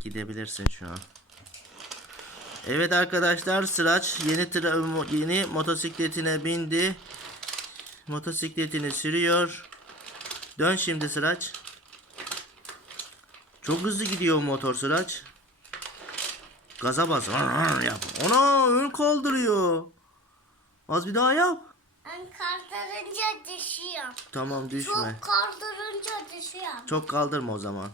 Gidebilirsin şu an. Evet arkadaşlar Sıraç yeni tra- yeni motosikletine bindi. Motosikletini sürüyor. Dön şimdi Sıraç. Çok hızlı gidiyor motor Sıraç. Gaza bas. Yap. Ona ön kaldırıyor. Az bir daha yap. Ben kaldırınca düşüyor. Tamam düşme. Çok kaldırınca düşüyor. Çok kaldırma o zaman.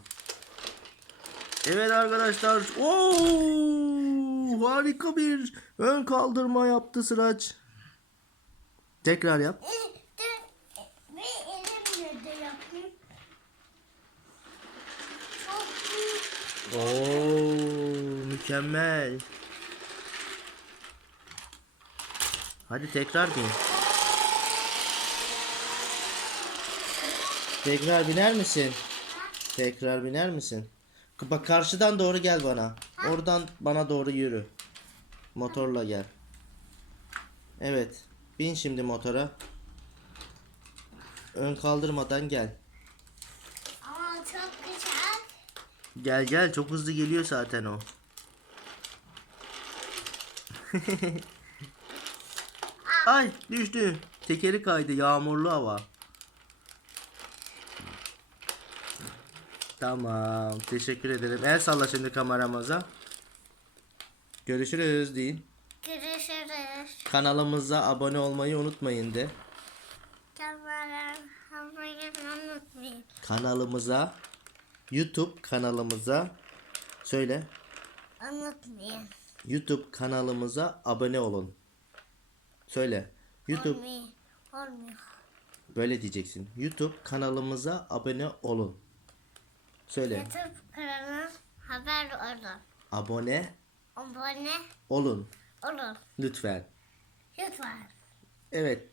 Evet arkadaşlar. Oo, harika bir ön kaldırma yaptı Sıraç. Tekrar yap. Oo, mükemmel. Hadi tekrar bin. Tekrar biner misin? Tekrar biner misin? Bak karşıdan doğru gel bana. Oradan bana doğru yürü. Motorla gel. Evet. Bin şimdi motora. Ön kaldırmadan gel. Ama çok güzel. Gel gel çok hızlı geliyor zaten o. Ay düştü. Tekeri kaydı yağmurlu hava. Tamam teşekkür ederim. El salla şimdi kameramıza. Görüşürüz deyin. Görüşürüz. Kanalımıza abone olmayı unutmayın de. Unutmayın. Kanalımıza YouTube kanalımıza söyle. Unutmayın. YouTube kanalımıza abone olun. Söyle. YouTube Olmuyor. Olmuyor. böyle diyeceksin. YouTube kanalımıza abone olun. Söyle. YouTube kanalı haber olun. Abone Abone olun olun. lütfen. Lütfen. Evet.